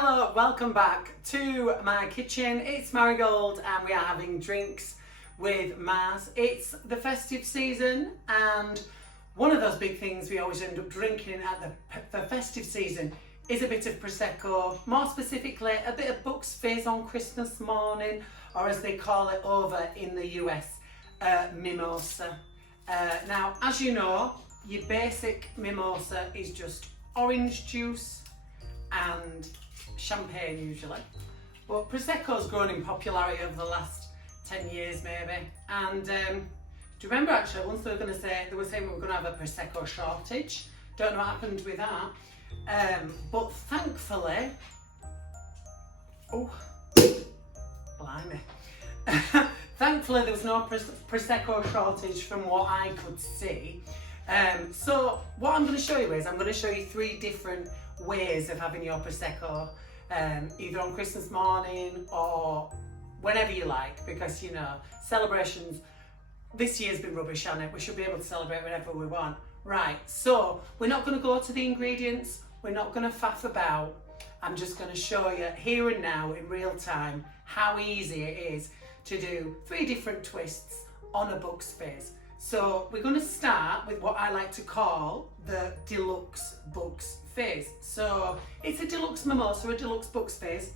Hello, welcome back to my kitchen. It's Marigold and we are having drinks with Mars. It's the festive season and one of those big things we always end up drinking at the festive season is a bit of Prosecco, more specifically a bit of Bucks Fizz on Christmas morning, or as they call it over in the US, Mimosa. Now, as you know, your basic Mimosa is just orange juice and champagne usually, but Prosecco's grown in popularity over the last 10 years maybe. And do you remember actually once they were saying we were going to have a Prosecco shortage? Don't know what happened with that, but thankfully, oh blimey, thankfully there was no Prosecco shortage from what I could see. So what I'm going to show you is I'm going to show you 3 different ways of having your Prosecco, either on Christmas morning or whenever you like, because you know, celebrations this year's been rubbish, hasn't it? We should be able to celebrate whenever we want. Right, so we're not going to go to the ingredients, we're not going to faff about. I'm just going to show you here and now in real time how easy it is to do 3 different twists on a Bucks Fizz. So we're going to start with what I like to call the Deluxe Bucks Fizz. So it's a Deluxe Mimosa, a Deluxe Bucks Fizz.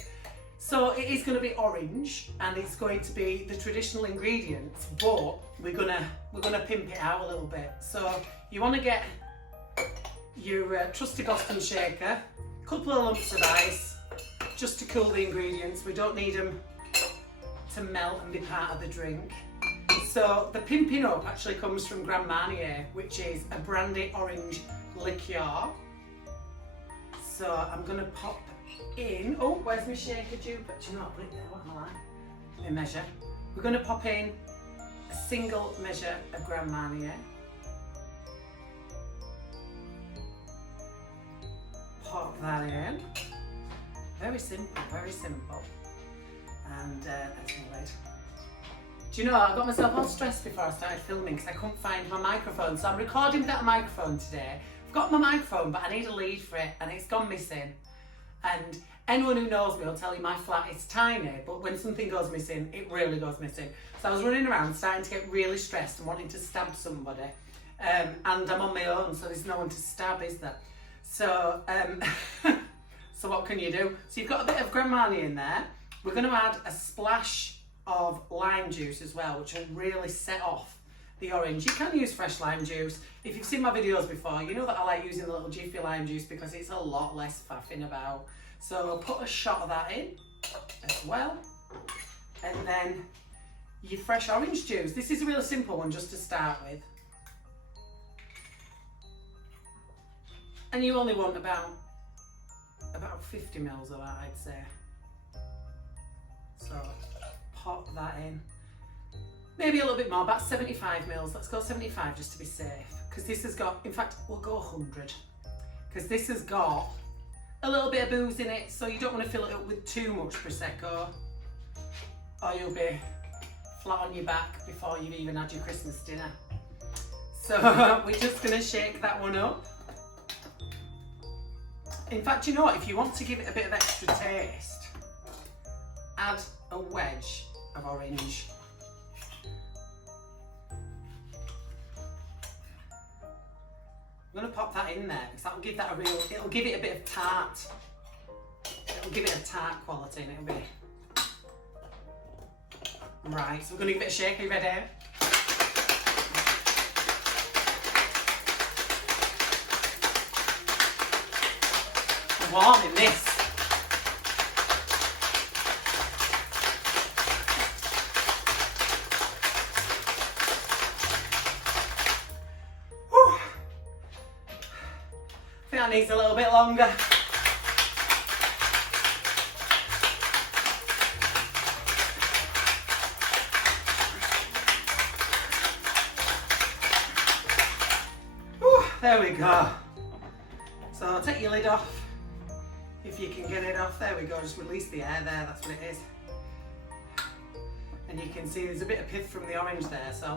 So it is going to be orange and it's going to be the traditional ingredients, but we're gonna pimp it out a little bit. So you want to get your trusty Boston shaker, a couple of lumps of ice, just to cool the ingredients. We don't need them to melt and be part of the drink. So the Pimping Up actually comes from Grand Marnier, which is a brandy orange liqueur. So I'm going to pop in, oh, where's my shaker dupe? Do you know what, put it there, what am I like? A measure. We're going to pop in a single measure of Grand Marnier. Pop that in. Very simple, very simple. And there's my lid. Do you know, I got myself all stressed before I started filming because I couldn't find my microphone. So I'm recording without a microphone today. I've got my microphone, but I need a lead for it and it's gone missing. And anyone who knows me will tell you my flat is tiny, but when something goes missing, it really goes missing. So I was running around starting to get really stressed and wanting to stab somebody. And I'm on my own, so there's no one to stab, is there? So, so what can you do? So you've got a bit of Grand Marnier in there. We're going to add a splash of lime juice as well, which will really set off the orange. You can use fresh lime juice. If you've seen my videos before, you know that I like using the little jiffy lime juice because it's a lot less faffing about. So put a shot of that in as well. And then your fresh orange juice. This is a really simple one just to start with. And you only want about 50 mils of that, I'd say. So pop that in. Maybe a little bit more, about 75 mils. Let's go 75 just to be safe. Because this has got, in fact, we'll go 100. Because this has got a little bit of booze in it, so you don't want to fill it up with too much Prosecco, or you'll be flat on your back before you've even had your Christmas dinner. So we're just going to shake that one up. In fact, you know what, if you want to give it a bit of extra taste, add a wedge of orange. I'm going to pop that in there because that will give that it'll give it a bit of tart. It'll give it a tart quality and it'll be... Right, so we're going to give it a shake. Are you ready? I'm warming this. I think that needs a little bit longer. Whew, there we go. So take your lid off. If you can get it off, there we go, just release the air there, that's what it is. And you can see there's a bit of pith from the orange there, so I'll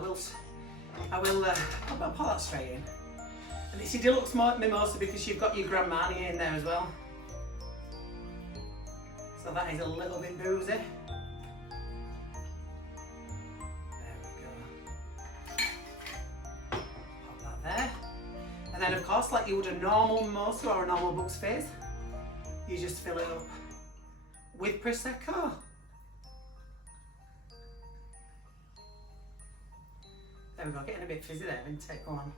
put that straight in. And it's your Deluxe Mimosa because you've got your Grand Marnier in there as well. So that is a little bit boozy. There we go. Pop that there. And then of course, like you would a normal Mimosa or a normal Bucks Fizz, you just fill it up with Prosecco. There we go, getting a bit fizzy there, isn't it? Go on.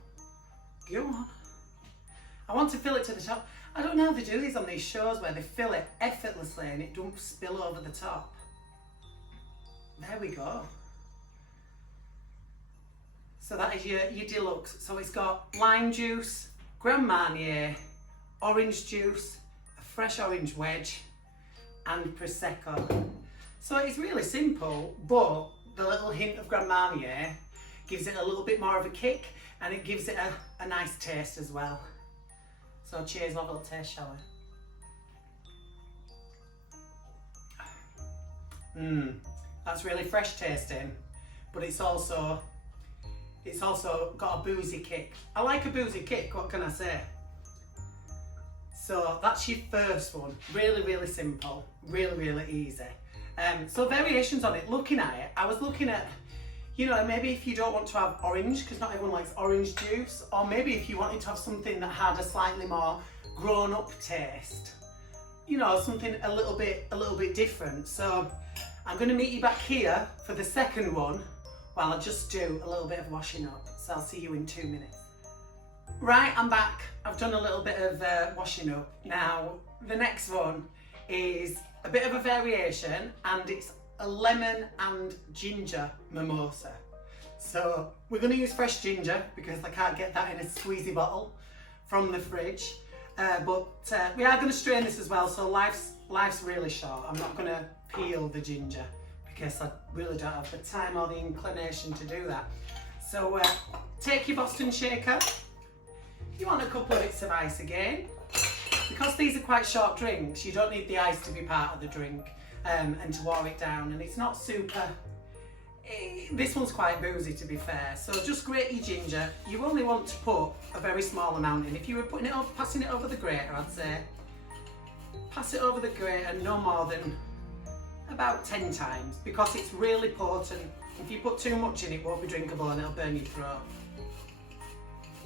Go on. I want to fill it to the top. I don't know how they do these on these shows where they fill it effortlessly and it don't spill over the top. There we go. So that is your deluxe. So it's got lime juice, Grand Marnier, orange juice, a fresh orange wedge, and Prosecco. So it's really simple, but the little hint of Grand Marnier gives it a little bit more of a kick, and it gives it a nice taste as well. So cheers, we'll have a little taste, shall we? That's really fresh tasting, but it's also got a boozy kick. I like a boozy kick, what can I say? So that's your first one. Really, really simple, really, really easy. So variations on it, looking at it, I was looking at, you know, maybe if you don't want to have orange, because not everyone likes orange juice, or maybe if you wanted to have something that had a slightly more grown-up taste, you know, something a little bit different. So I'm going to meet you back here for the second one while I just do a little bit of washing up. So I'll see you in 2 minutes. Right, I'm back. I've done a little bit of washing up. Now, the next one is a bit of a variation, and it's a lemon and ginger mimosa. So we're going to use fresh ginger because I can't get that in a squeezy bottle from the fridge. But we are going to strain this as well, so life's really short. I'm not going to peel the ginger because I really don't have the time or the inclination to do that. So take your Boston shaker. You want a couple of bits of ice again. Because these are quite short drinks, you don't need the ice to be part of the drink and to water it down, and it's not super, this one's quite boozy to be fair. So just grate your ginger. You only want to put a very small amount in. If you were putting it over, passing it over the grater, I'd say pass it over the grater no more than about 10 times, because it's really potent. If you put too much in, it won't be drinkable and it'll burn your throat.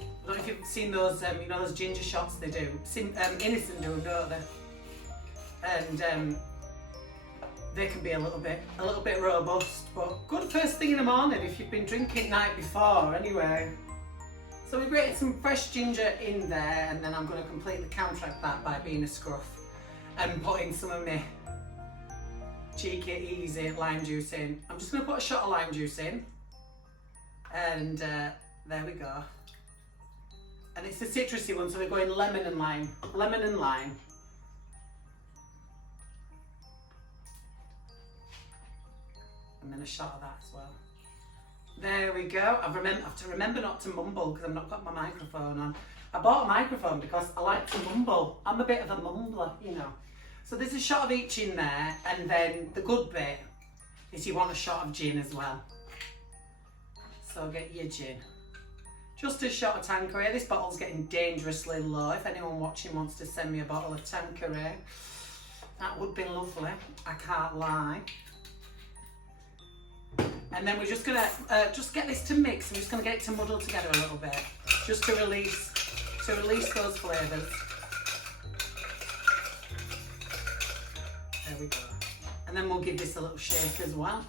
I don't know if you've seen those, you know, those ginger shots they do. Innocent do them, don't they? And they can be a little bit robust, but good first thing in the morning if you've been drinking night before. Anyway, so we grated some fresh ginger in there, and then I'm going to completely counteract that by being a scruff and putting some of my cheeky, easy lime juice in. I'm just going to put a shot of lime juice in, and there we go. And it's a citrusy one, so we're going lemon and lime. Lemon and lime. And then a shot of that as well. There we go. I have to remember not to mumble because I've not got my microphone on. I bought a microphone because I like to mumble. I'm a bit of a mumbler, you know. So there's a shot of each in there, and then the good bit is you want a shot of gin as well. So get your gin. Just a shot of Tanqueray. This bottle's getting dangerously low. If anyone watching wants to send me a bottle of Tanqueray, that would be lovely. I can't lie. And then we're just gonna just get this to mix. I'm just gonna get it to muddle together a little bit, just to release those flavours. There we go. And then we'll give this a little shake as well.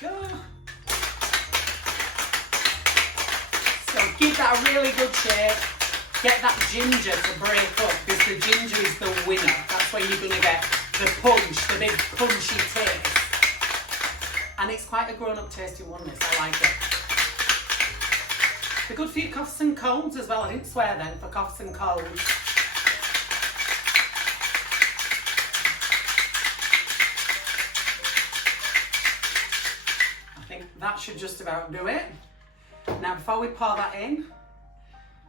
Go. So give that a really good shake. Get that ginger to break up, because the ginger is the winner. That's where you're going to get the punch, the big punchy taste. And it's quite a grown-up tasting one, this. I like it. They're good for your coughs and colds as well. I didn't swear then, for coughs and colds. That should just about do it. Now before we pour that in,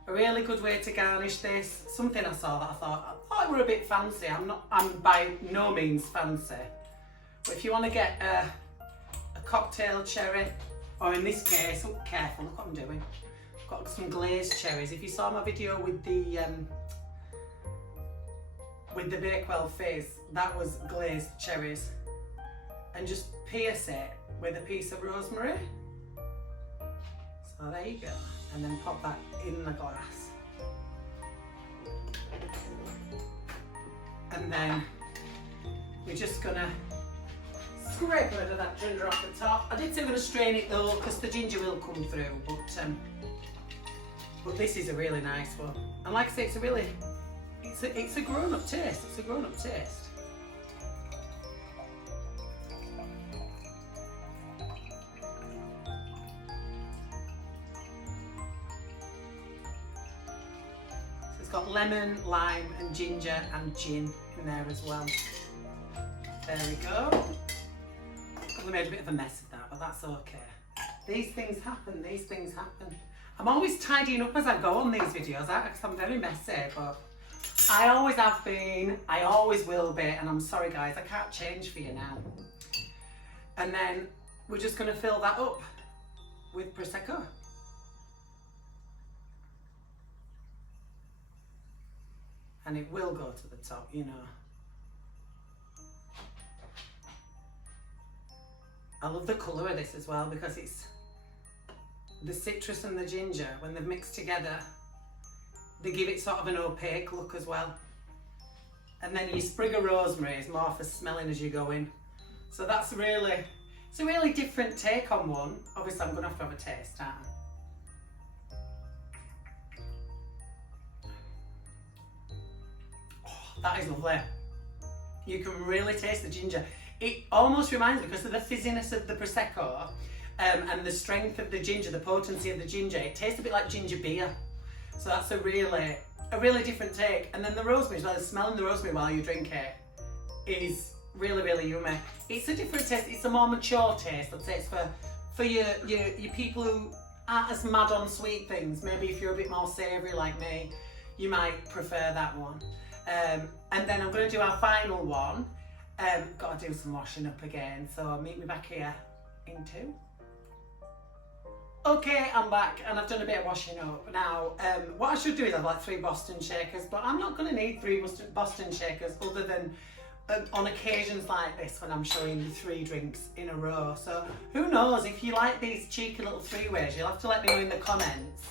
a really good way to garnish this, something I saw that I thought it were a bit fancy. I'm by no means fancy. But if you want to get a cocktail cherry, or in this case, oh careful, look what I'm doing. got some glazed cherries. If you saw my video with the Bakewell fizz, that was glazed cherries. And just pierce it with a piece of rosemary. So there you go. And then pop that in the glass. And then we're just gonna scrape a bit of that ginger off the top. I did say I'm gonna strain it though, because the ginger will come through, but this is a really nice one. And like I say, it's a grown-up taste. It's a grown-up taste. Got lemon, lime and ginger and gin in there as well. There we go. Probably made a bit of a mess of that, but that's okay. These things happen, these things happen. I'm always tidying up as I go on these videos, because I'm very messy, but I always have been, I always will be, and I'm sorry guys, I can't change for you now. And then we're just going to fill that up with Prosecco. And it will go to the top, you know. I love the colour of this as well, because it's the citrus and the ginger, when they've mixed together, they give it sort of an opaque look as well. And then your sprig of rosemary is more for smelling as you go in. So that's really, it's a really different take on one. Obviously I'm going to have a taste, aren't I? That is lovely. You can really taste the ginger. It almost reminds me, because of the fizziness of the Prosecco and the strength of the ginger, the potency of the ginger, it tastes a bit like ginger beer. So that's a really different take. And then the rosemary as well, smelling the rosemary while you drink it is really, really yummy. It's a different taste, it's a more mature taste. I'd say it's for your people who aren't as mad on sweet things. Maybe if you're a bit more savoury like me, you might prefer that one. And then I'm going to do our final one. Got to do some washing up again, so meet me back here in 2. Okay, I'm back and I've done a bit of washing up. Now, what I should do is have like 3 Boston shakers, but I'm not going to need 3 Boston shakers other than on occasions like this when I'm showing you 3 drinks in a row. So who knows, if you like these cheeky little 3-ways, you'll have to let me know in the comments.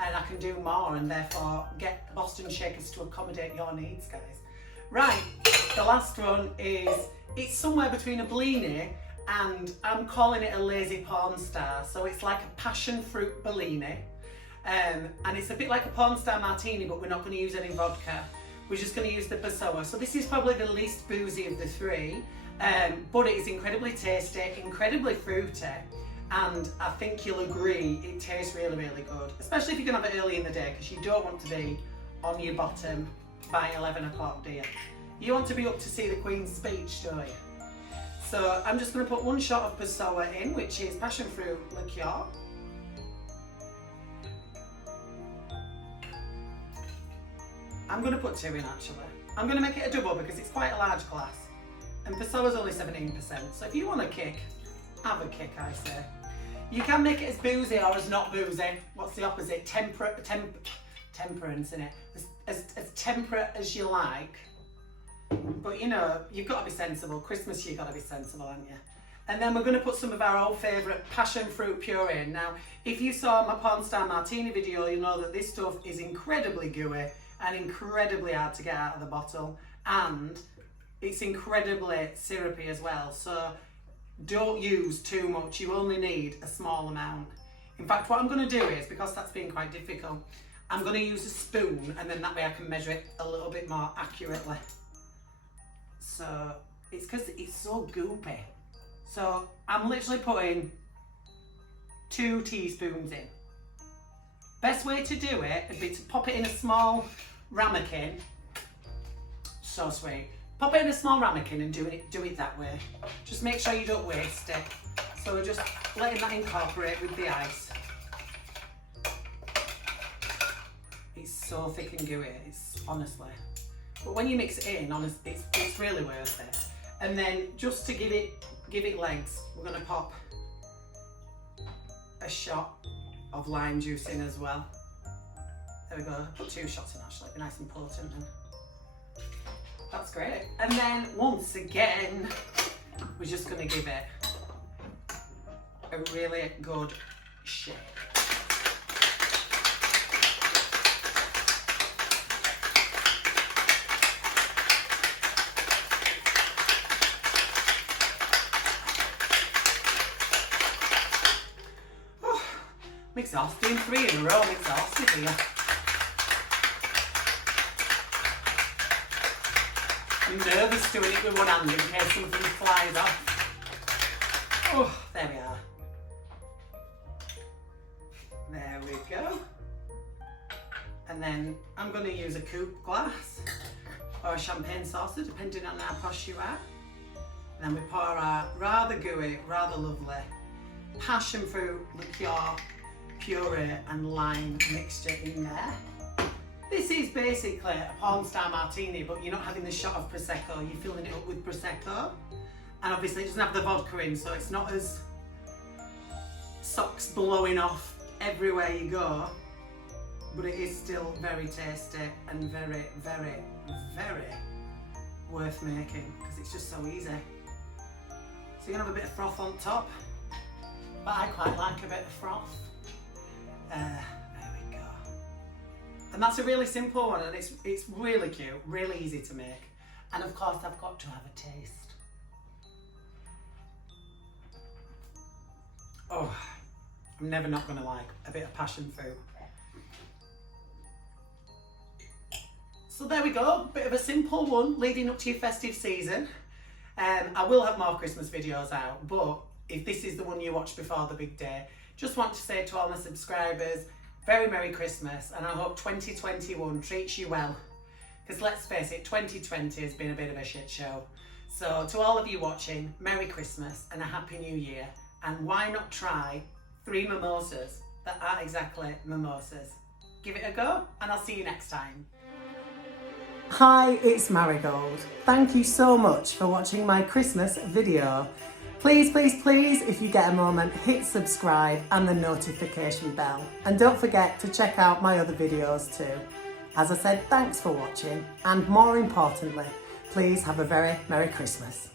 And I can do more and therefore get Boston shakers to accommodate your needs, guys. Right, the last one is, it's somewhere between a Bellini and I'm calling it a lazy porn star. So it's like a passion fruit Bellini. And it's a bit like a porn star martini, but we're not going to use any vodka. We're just going to use the Passoa. So this is probably the least boozy of the 3, but it is incredibly tasty, incredibly fruity. And I think you'll agree it tastes really, really good, especially if you're going to have it early in the day, because you don't want to be on your bottom by 11 o'clock, do you? You want to be up to see the Queen's speech, don't you? So I'm just going to put 1 shot of Passoa in, which is passion fruit liqueur. I'm going to put 2 in actually. I'm going to make it a double because it's quite a large glass. And Passoa's only 17%, so if you want a kick, have a kick, I say. You can make it as boozy or as not boozy. What's the opposite? Temperance, isn't it? As temperate as you like. But you know, you've got to be sensible. Christmas, you've got to be sensible, haven't you? And then we're going to put some of our old favourite passion fruit puree in. Now, if you saw my Porn Star Martini video, you'll know that this stuff is incredibly gooey and incredibly hard to get out of the bottle. And it's incredibly syrupy as well. So don't use too much, you only need a small amount. In fact, what I'm going to do is, because that's been quite difficult, I'm going to use a spoon, and then that way I can measure it a little bit more accurately. So it's because it's so goopy. So I'm literally putting 2 teaspoons in. Best way to do it would be to pop it in a small ramekin. So sweet. Pop it in a small ramekin and do it that way. Just make sure you don't waste it. So we're just letting that incorporate with the ice. It's so thick and gooey, it's honestly. But when you mix it in, honestly, it's really worth it. And then just to give it legs, we're going to pop a shot of lime juice in as well. There we go, put 2 shots in actually, it'd be nice and potent. And that's great. And then once again, we're just going to give it a really good shake. Oh, I'm exhausted, doing 3 in a row, I'm exhausted here. I'm nervous doing it with one hand in case something flies off. Oh, there we are. There we go. And then I'm going to use a coupe glass or a champagne saucer, depending on how posh you are. And then we pour our rather gooey, rather lovely passion fruit liqueur puree and lime mixture in there. This is basically a porn star martini, but you're not having the shot of Prosecco, you're filling it up with Prosecco. And obviously it doesn't have the vodka in, so it's not as socks blowing off everywhere you go, but it is still very tasty and very, very, very worth making because it's just so easy. So you're gonna have a bit of froth on top, but I quite like a bit of froth. There we go. And that's a really simple one, and it's really cute, really easy to make. And of course I've got to have a taste. Oh, I'm never not going to like a bit of passion fruit. So there we go, bit of a simple one leading up to your festive season. I will have more Christmas videos out, but if this is the one you watch before the big day, just want to say to all my subscribers, very Merry Christmas, and I hope 2021 treats you well. Because let's face it, 2020 has been a bit of a shit show. So to all of you watching, Merry Christmas and a Happy New Year. And why not try 3 mimosas that aren't exactly mimosas? Give it a go, and I'll see you next time. Hi, it's Marigold. Thank you so much for watching my Christmas video. Please, please, please, if you get a moment, hit subscribe and the notification bell. And don't forget to check out my other videos too. As I said, thanks for watching, and more importantly, please have a very Merry Christmas.